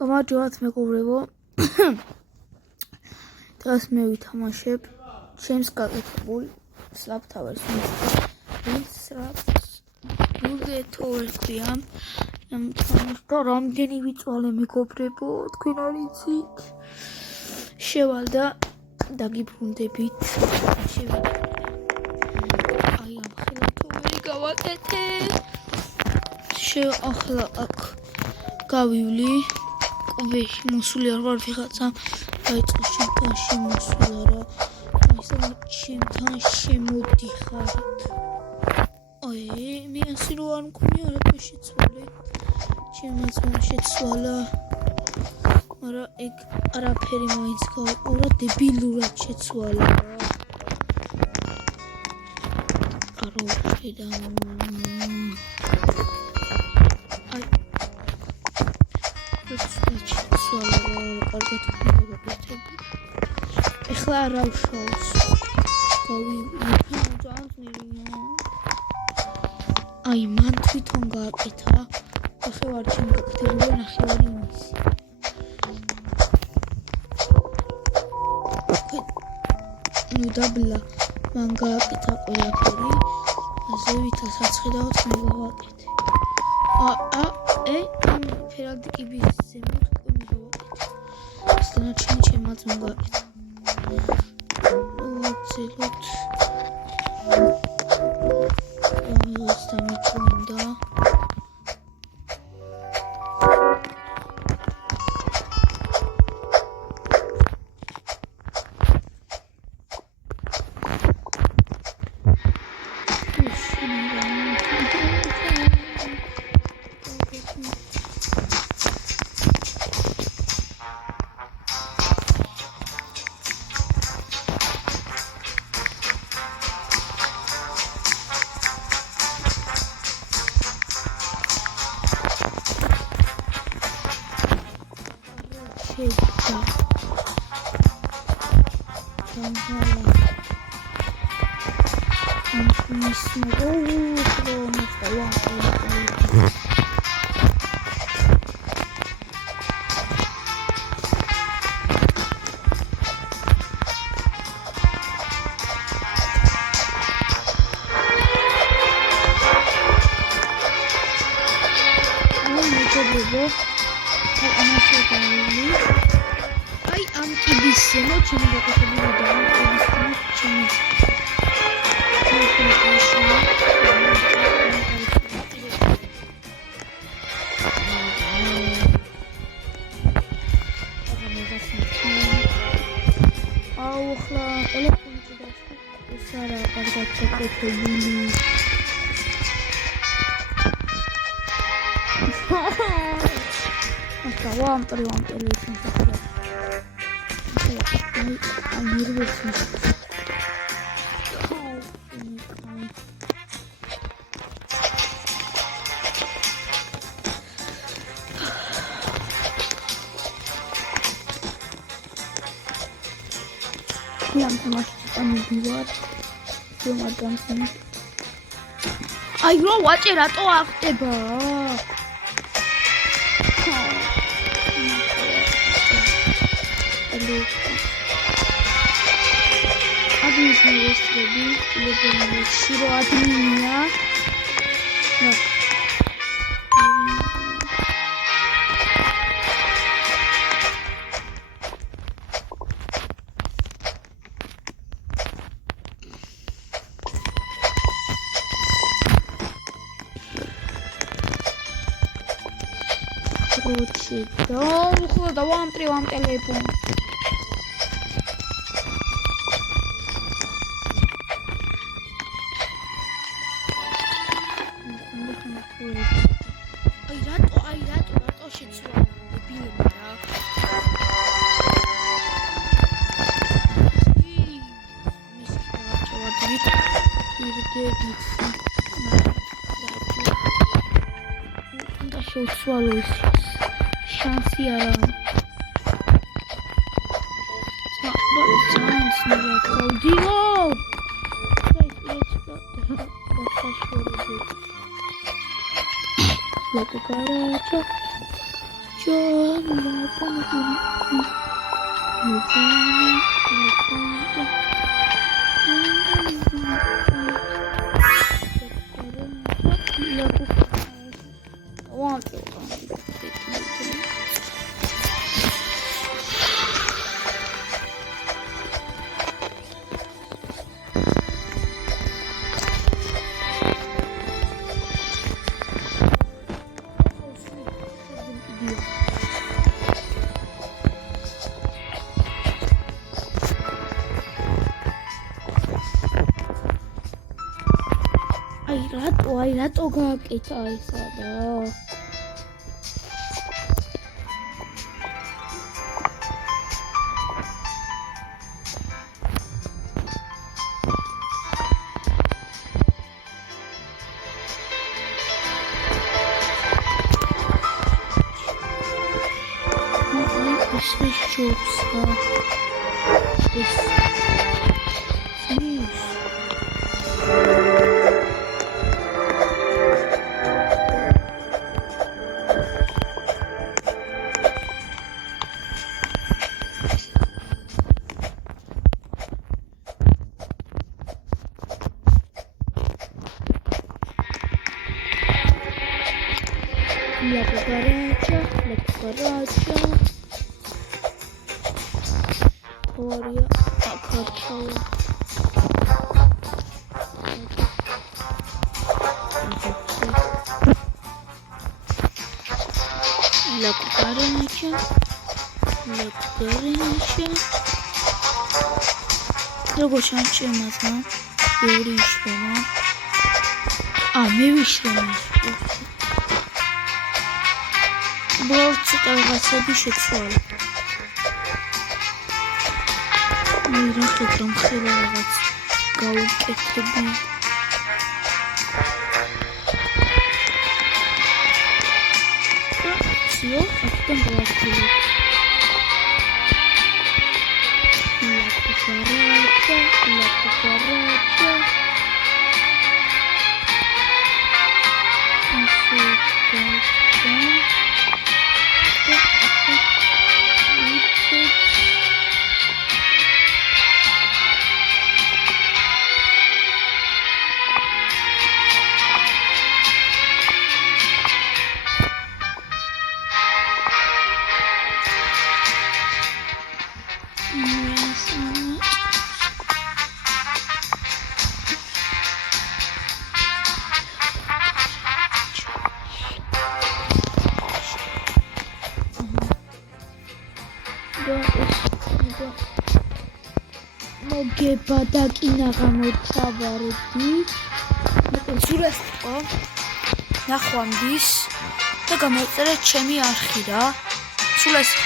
გამარჯობათ მეგობრებო. დღეს მე ვითამაშებ ჩემს გაკეთებულ სლაპ-თაურს. რუგეთოვერქვია. და რამდენი ვიწვალე მეგობრებო, თქვენ არ იცით. შევალდა დაგიბრუნდებით. აი ამ ხელათოვერი გავაკეთე. ახლა აქ გავივლი. კვეში მოსული არ ვარ ვიღაცა დაიწყო ჩემთან შემოსულა რა. ისე ჩემთან შემოდიხარით. მე ასე რო არ მქონია რა შეცვალე. ჩემაც შეცვალა. მაგრამ ეგ არაფერი მაინც გავყურა დებილურად შეცვალა. არო შედამ ეხლა არა უშავს. აი მან თვითონ გააკეთა. ახლა ჩემ გაკეთებული ნახევარი იმისი. ნუ დაბლა მან გააკეთა ყველაფერი. ასე ვითასაცხედავთ მე გავაკეთე. ამ ფერადიკიბის ზემოთ უკვე გავაკეთე. ეს დანარჩენი ჩემაც მან გააკეთა. ვაცილოთ. ეს დამიჭუნდა. აი ამ კიბის ზემოთ ჩემი გაკეთებული და ამ კიბის ზემოთ ჩემი ახლა ელექტრონიკი დასწრა. ეს არა კარგად გაკეთებული. Вам телефон такой. А нервится. Я там убиваю. Всё мадам. Ай, ро, ваче рато ахтеба. Администрации или широ админия. Короче, да вам телефон. Ai rato შეცვალა დებილება რა. მის გავაჭავდით. ირგებით. და შეცვალო ის. შანსი არა. ძანცნია გავდიო. Like a garage. აი რატო გააკეთა ესა და ეს ჯობს ეს La cucaracha. Gloria Acapella. La cucaracha. Luego chanchemazna. Eurishvena. Mevishvena. Броуци რაღაცები შეცვალა. რა ხედავ ხელა რაღაც გავუკეთები. Всё, это броуци. La cucaracha. მოგება და კინა გამოჩავარდი. სურას ყო. ნახვამდის და გამოწერე ჩემი არხი რა. სულ ეს